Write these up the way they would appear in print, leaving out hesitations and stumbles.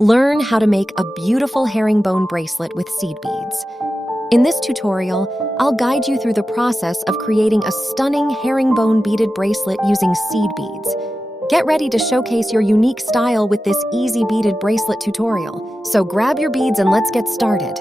Learn how to make a beautiful herringbone bracelet with seed beads. In this tutorial, I'll guide you through the process of creating a stunning herringbone beaded bracelet using seed beads. Get ready to showcase your unique style with this easy beaded bracelet tutorial. So grab your beads and let's get started.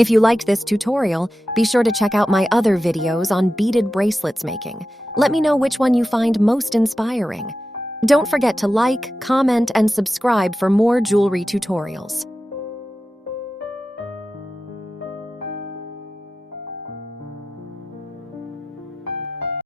If you liked this tutorial, be sure to check out my other videos on beaded bracelets making. Let me know which one you find most inspiring. Don't forget to like, comment, and subscribe for more jewelry tutorials.